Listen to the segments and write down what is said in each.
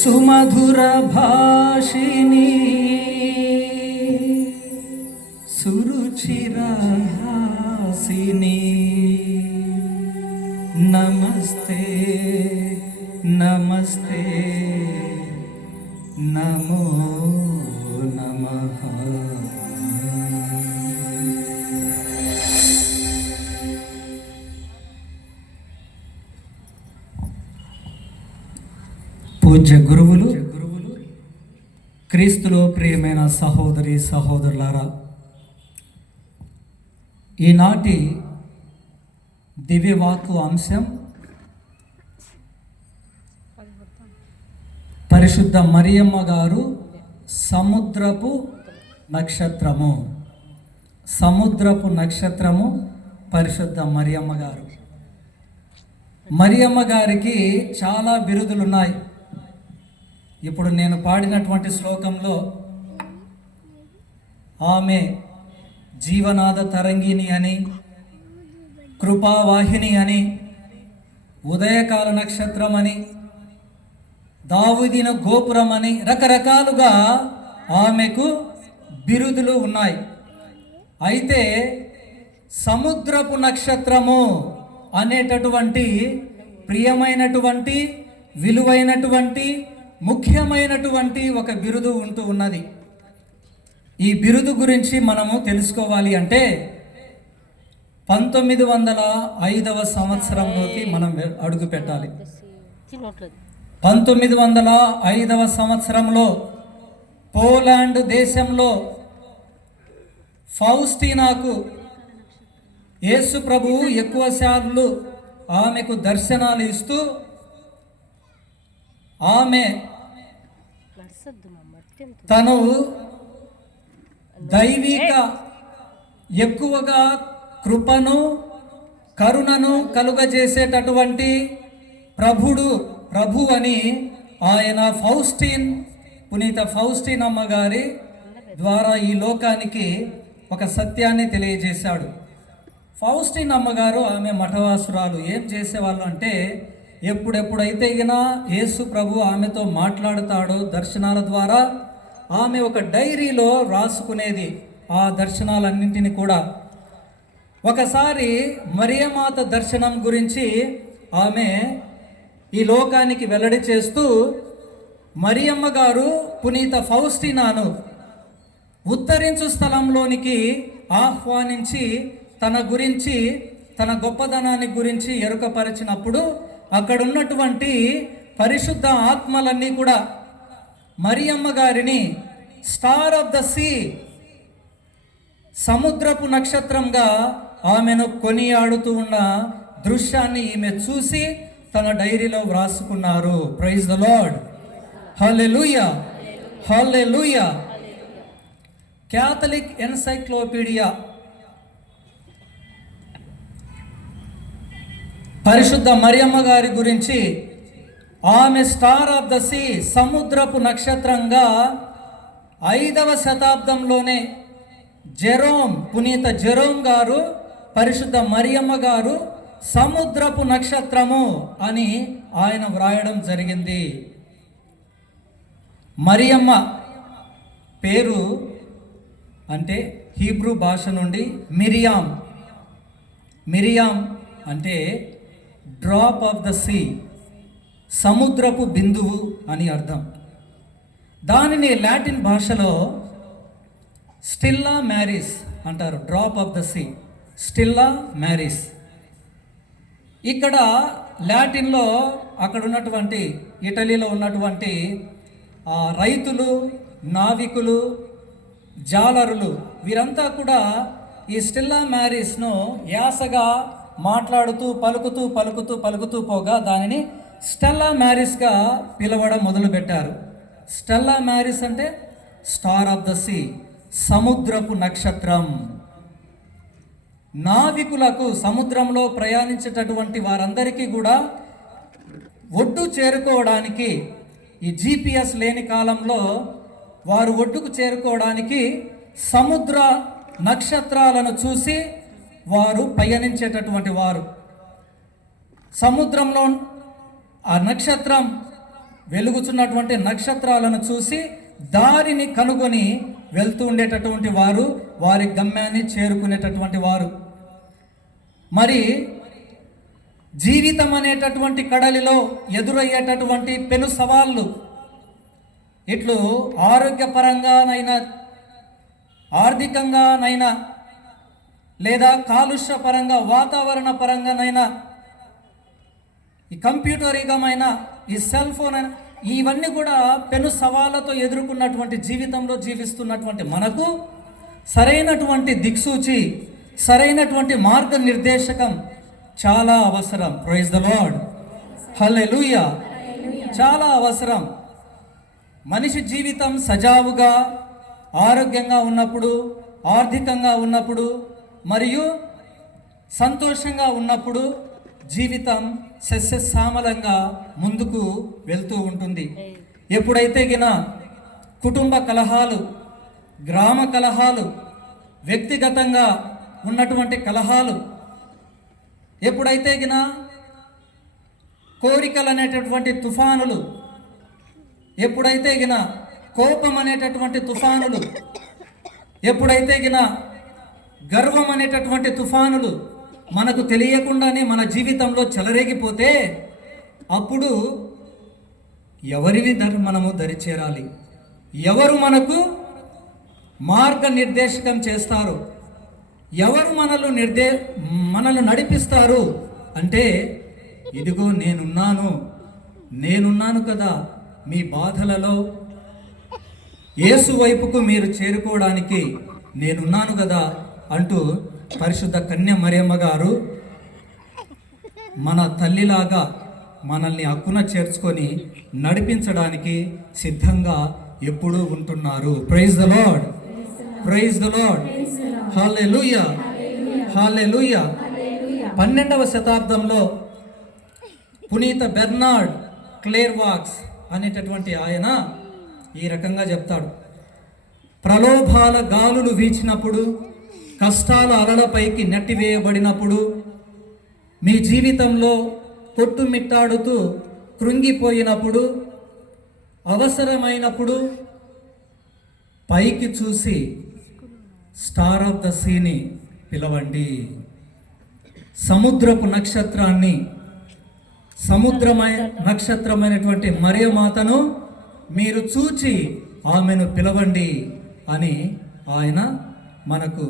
సుమధుర భాషిణి సురుచిర హాసిని నమస్తే నమస్తే నమో నమః. పూజ్య గురువులు, క్రీస్తులో ప్రియమైన సహోదరి సహోదరులారా, ఈనాటి దివ్యవాక్కు అంశం పరిశుద్ధ మరియమ్మ గారు సముద్రపు నక్షత్రము. సముద్రపు నక్షత్రము పరిశుద్ధ మరియమ్మ గారు. మరియమ్మ గారికి చాలా బిరుదులున్నాయి. ఇప్పుడు నేను పాడినటువంటి శ్లోకంలో ఆమె జీవనాద తరంగిణి అని, కృపావాహిని అని, ఉదయకాల నక్షత్రం అని, దావీదిన గోపురం అని రకరకాలుగా ఆమెకు బిరుదులు ఉన్నాయి. అయితే సముద్రపు నక్షత్రము అనేటటువంటి ప్రియమైనటువంటి, విలువైనటువంటి, ముఖ్యమైనటువంటి ఒక బిరుదు ఉంటూ ఉన్నది. ఈ బిరుదు గురించి మనము తెలుసుకోవాలి అంటే 1905వ సంవత్సరంలోకి మనం అడుగు పెట్టాలి. 1905వ సంవత్సరంలో పోలాండ్ దేశంలో ఫౌస్టీనాకు యేసు ప్రభువు ఎక్కువ సార్లు ఆమెకు దర్శనాలు ఇస్తూ ఆమె తను దైవిక ఎక్కువగా కృపను, కరుణను కలుగజేసేటటువంటి ప్రభు అని ఆయన పునీత ఫౌస్టీన్ అమ్మగారి ద్వారా ఈ లోకానికి ఒక సత్యాన్ని తెలియజేశాడు. ఫౌస్టీన్ అమ్మగారు ఆమె మఠవాసురాలు. ఏం చేసేవాళ్ళు అంటే, ఎప్పుడైతే యేసు ప్రభు ఆమెతో మాట్లాడుతాడో దర్శనాల ద్వారా ఆమె ఒక డైరీలో రాసుకునేది ఆ దర్శనాలన్నింటినీ కూడా. ఒకసారి మరియమాత దర్శనం గురించి ఆమె ఈ లోకానికి వెల్లడి చేస్తూ, మరియమ్మ గారు పునీత ఫౌస్టీనాను ఉత్తరించు స్థలంలోనికి ఆహ్వానించి తన గురించి, తన గొప్పదనాన్ని గురించి ఎరుకపరిచినప్పుడు అక్కడున్నటువంటి పరిశుద్ధ ఆత్మలన్నీ కూడా మరియమ్మ గారిని స్టార్ ఆఫ్ ద సీ, సముద్రపు నక్షత్రంగా ఆమెను కొనియాడుతూ ఉన్న దృశ్యాన్ని ఈమె చూసి తన డైరీలో వ్రాసుకున్నారు. Praise the lord, hallelujah, hallelujah. Catholic encyclopedia పరిశుద్ధ మరియమ్మ గారి గురించి ఆమె స్టార్ ఆఫ్ ద సీ, సముద్రపు నక్షత్రంగా 5వ శతాబ్దంలోనే పునీత జెరోమ్ గారు పరిశుద్ధ మరియమ్మ గారు సముద్రపు నక్షత్రము అని ఆయన వ్రాయడం జరిగింది. మరియమ్మ పేరు అంటే హీబ్రూ భాష నుండి మిరియాం అంటే డ్రాప్ ఆఫ్ ద సీ, సముద్రపు బిందువు అని అర్థం. దానిని లాటిన్ భాషలో స్టిల్లా మ్యారిస్ అంటారు. డ్రాప్ ఆఫ్ ద సీ, స్టిల్లా మ్యారిస్. ఇక్కడ లాటిన్లో అక్కడ ఉన్నటువంటి ఇటలీలో ఉన్నటువంటి రైతులు, నావికులు, జాలరులు వీరంతా కూడా ఈ స్టిల్లా మ్యారిస్ను యాసగా మాట్లాడుతూ పలుకుతూ పోగా దానిని స్టెల్లా మ్యారిస్గా పిలవడం మొదలుపెట్టారు. స్టెల్లా మ్యారిస్ అంటే స్టార్ ఆఫ్ ద సీ, సముద్రపు నక్షత్రం. నావికులకు, సముద్రంలో ప్రయాణించేటటువంటి వారందరికీ కూడా ఒడ్డు చేరుకోవడానికి, ఈ GPS లేని కాలంలో వారు ఒడ్డుకు చేరుకోవడానికి సముద్ర నక్షత్రాలను చూసి వారు పయనించేటటువంటి వారు. సముద్రంలో ఆ నక్షత్రం వెలుగుచున్నటువంటి నక్షత్రాలను చూసి దారిని కనుగొని వెళ్తూ ఉండేటటువంటి వారు, వారి గమ్యాన్ని చేరుకునేటటువంటి వారు. మరి జీవితం అనేటటువంటి కడలిలో ఎదురయ్యేటటువంటి పెను సవాళ్ళు, ఇట్లు ఆరోగ్యపరంగానైనా, ఆర్థికంగానైనా, లేదా కాలుష్య పరంగా, వాతావరణ పరంగానైనా, ఈ కంప్యూటర్ యుగమైన, ఈ సెల్ ఫోన్ అయినా, ఇవన్నీ కూడా పెను సవాళ్ళతో ఎదుర్కొన్నటువంటి జీవితంలో జీవిస్తున్నటువంటి మనకు సరైనటువంటి దిక్సూచి, సరైనటువంటి మార్గనిర్దేశకం చాలా అవసరం. ప్రైజ్ ద లార్డ్, హల్లెలూయా. చాలా అవసరం. మనిషి జీవితం సజావుగా, ఆరోగ్యంగా ఉన్నప్పుడు, ఆర్థికంగా ఉన్నప్పుడు, మరియు సంతోషంగా ఉన్నప్పుడు జీవితం సస్యశ్యామలంగా ముందుకు వెళ్తూ ఉంటుంది. ఎప్పుడైతే గిన కుటుంబ కలహాలు, గ్రామ కలహాలు, వ్యక్తిగతంగా ఉన్నటువంటి కలహాలు, ఎప్పుడైతే గిన కోరికలు అనేటటువంటి తుఫానులు, ఎప్పుడైతే గిన కోపం అనేటటువంటి తుఫానులు, ఎప్పుడైతే గిన గర్వం అనేటటువంటి తుఫానులు మనకు తెలియకుండానే మన జీవితంలో చెలరేగిపోతే, అప్పుడు ఎవరిని మనము దరిచేరాలి? ఎవరు మనకు మార్గనిర్దేశకం చేస్తారు? ఎవరు మనల్ని నడిపిస్తారు అంటే, ఇదిగో నేనున్నాను కదా మీ బాధలలో, యేసు వైపుకు మీరు చేరుకోవడానికి నేనున్నాను కదా అంటూ పరిశుద్ధ కన్య మరియమ్మ గారు మన తల్లిలాగా మనల్ని హక్కున చేర్చుకొని నడిపించడానికి సిద్ధంగా ఎప్పుడూ ఉంటున్నారు. Praise the lord, praise the lord, hallelujah, hallelujah. 12వ శతాబ్దంలో పునీత బెర్నార్డ్ క్లేర్వాక్స్ అనేటటువంటి ఆయన ఈ రకంగా చెప్తాడు: ప్రలోభాల గాలులు వీచినప్పుడు, కష్టాల అలలపైకి నెట్టివేయబడినప్పుడు, మీ జీవితంలో కొట్టుమిట్టాడుతూ కృంగిపోయినప్పుడు, అవసరమైనప్పుడు పైకి చూసి స్టార్ ఆఫ్ ద సీని పిలవండి. సముద్రపు నక్షత్రాన్ని, నక్షత్రమైనటువంటి మరియమాతను మీరు చూచి ఆమెను పిలవండి అని ఆయన మనకు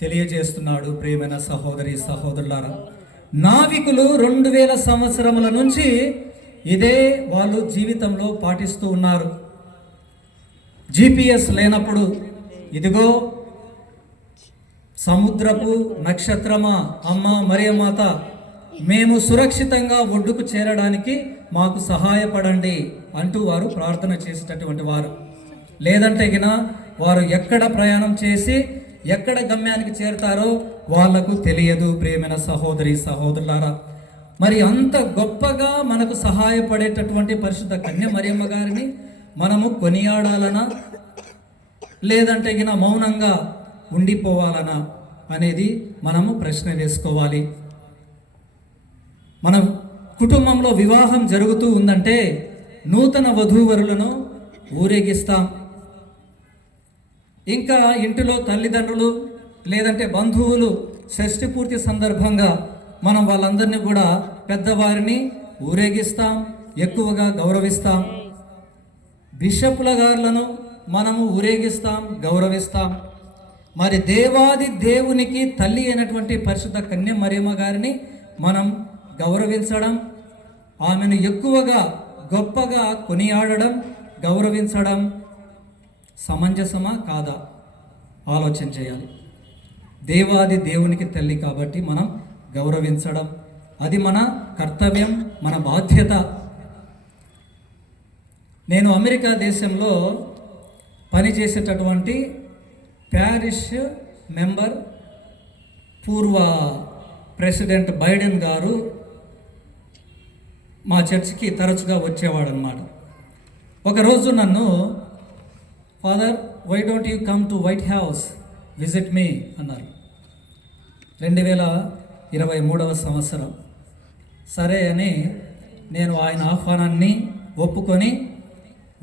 తెలియజేస్తున్నాడు. ప్రియమైన సహోదరి సహోదరులారా, నావికులు 2000 సంవత్సరముల నుంచి ఇదే వాళ్ళు జీవితంలో పాటిస్తూ ఉన్నారు. GPS లేనప్పుడు, ఇదిగో సముద్రపు నక్షత్రమా, అమ్మ మరియమాత, మేము సురక్షితంగా ఒడ్డుకు చేరడానికి మాకు సహాయపడండి అంటూ వారు ప్రార్థన చేసేటటువంటి వారు. లేదంటే గిన వారు ఎక్కడ ప్రయాణం చేసి ఎక్కడ గమ్యానికి చేరుతారో వాళ్లకు తెలియదు. ప్రియమైన సహోదరి సహోదరులారా, మరి అంత గొప్పగా మనకు సహాయపడేటటువంటి పరిశుద్ధ కన్య మరియమ్మ గారిని మనము కొనియాడాలనా, లేదంటే గిన మౌనంగా ఉండిపోవాలనా అనేది మనము ప్రశ్న వేసుకోవాలి. మన కుటుంబంలో వివాహం జరుగుతూ ఉందంటే నూతన వధూవరులను ఊరేగిస్తాం. ఇంకా ఇంటిలో తల్లిదండ్రులు లేదంటే బంధువులు షష్ఠి పూర్తి సందర్భంగా మనం వాళ్ళందరినీ కూడా, పెద్దవారిని ఊరేగిస్తాం, ఎక్కువగా గౌరవిస్తాం. బిషపుల గారులను మనము ఊరేగిస్తాం, గౌరవిస్తాం. మరి దేవాది దేవునికి తల్లి అయినటువంటి పరిశుద్ధ కన్య మరియమ్మ గారిని మనం గౌరవించడం, ఆమెను ఎక్కువగా గొప్పగా కొనియాడడం, గౌరవించడం సమంజసమా కాదా ఆలోచన చేయాలి. దేవాది దేవునికి తల్లి కాబట్టి మనం గౌరవించడం, అది మన కర్తవ్యం, మన బాధ్యత. నేను అమెరికా దేశంలో పనిచేసేటటువంటి ప్యారిష్ మెంబర్ పూర్వ ప్రెసిడెంట్ బైడెన్ గారు మా చర్చికి తరచుగా వచ్చేవాడు అన్నమాట. ఒకరోజు నన్ను, father, why don't you come to White House visit me అన్నారు. 2023 సంవత్సరం. సరే అని నేను ఆయన ఆహ్వానాన్ని ఒప్పుకొని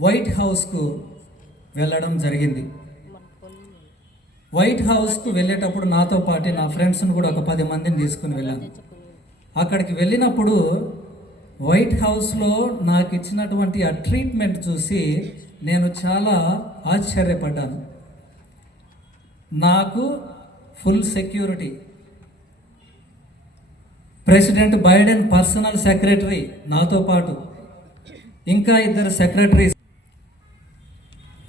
వైట్ హౌస్కు వెళ్ళడం జరిగింది. వైట్ హౌస్కు వెళ్ళేటప్పుడు నాతో పాటు నా ఫ్రెండ్స్ని కూడా ఒక 10 మందిని తీసుకుని వెళ్ళాను. అక్కడికి వెళ్ళినప్పుడు వైట్ హౌస్లో నాకు ఇచ్చినటువంటి ఆ ట్రీట్మెంట్ చూసి నేను చాలా ఆశ్చర్యపడ్డాను. నాకు full security, president Biden personal secretary నాతో పాటు, ఇంకా 2 సెక్రటరీస్.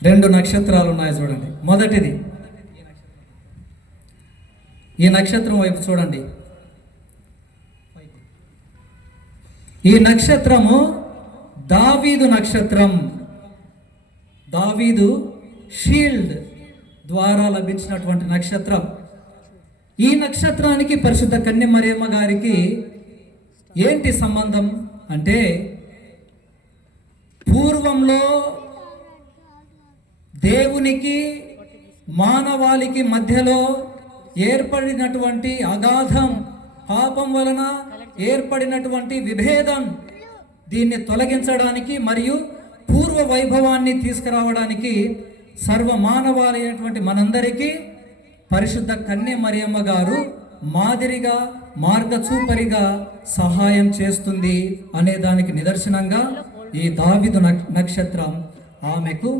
2 నక్షత్రాలు ఉన్నాయి చూడండి. మొదటిది ఈ నక్షత్రం వైపు చూడండి. ఈ నక్షత్రము దావీదు నక్షత్రం. దావీదు షీల్డ్ ద్వారా లభించినటువంటి నక్షత్రం. ఈ నక్షత్రానికి పరిశుద్ధ కన్య మరియమ్మ గారికి ఏంటి సంబంధం అంటే, పూర్వంలో దేవునికి మానవాళికి మధ్యలో ఏర్పడినటువంటి అగాధం, పాపం వలన ఏర్పడినటువంటి విభేదం, దీన్ని తొలగించడానికి మరియు పూర్వ వైభవాన్ని తీసుకురావడానికి సర్వమానవాళైనటువంటి మనందరికీ పరిశుద్ధ కన్య మరియమ్మ గారు మాదిరిగా, మార్గచూపరిగా సహాయం చేస్తుంది అనే దానికి నిదర్శనంగా ఈ దావీదు నక్షత్రం ఆమెకు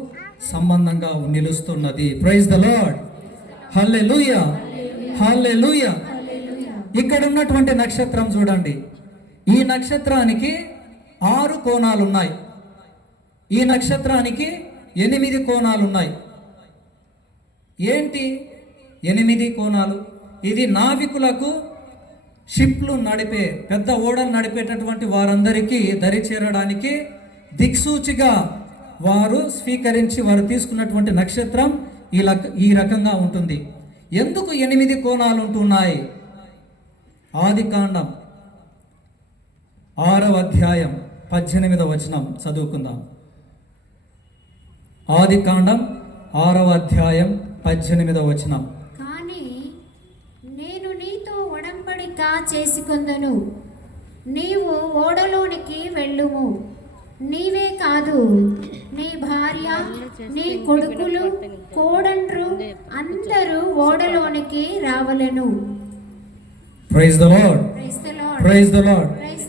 సంబంధంగా నిలుస్తున్నది. ప్రైజ్ ద లార్డ్, హల్లెలూయా, హల్లెలూయా. ఇక్కడ ఉన్నటువంటి నక్షత్రం చూడండి. ఈ నక్షత్రానికి 6 కోణాలు ఉన్నాయి. ఈ నక్షత్రానికి 8 కోణాలు ఉన్నాయి. ఏంటి 8 కోణాలు? ఇది నావికులకు, షిప్లు నడిపే, పెద్ద ఓడలు నడిపేటటువంటి వారందరికీ దరి చేరడానికి దిక్సూచిగా వారు స్వీకరించి వారు తీసుకున్నటువంటి నక్షత్రం ఈ రకంగా ఉంటుంది. ఎందుకు 8 కోణాలు ఉంటున్నాయి? ఆదికాండం 6వ అధ్యాయం 18వ వచనం చదువుకుందాం. ఆదికాండం 6వ అధ్యాయం 18వ వచనం. కానీ నేను నీతో ఒడంబడిక చేసుకొందును, నీవు ఓడలోనికి వెళ్ళుము. నీవే కాదు, నీ భార్య, నీ కొడుకులు, కోడండ్రు అందరూ ఓడలోనికి రావలెను. Praise the lord, praise the lord, praise the lord. Praise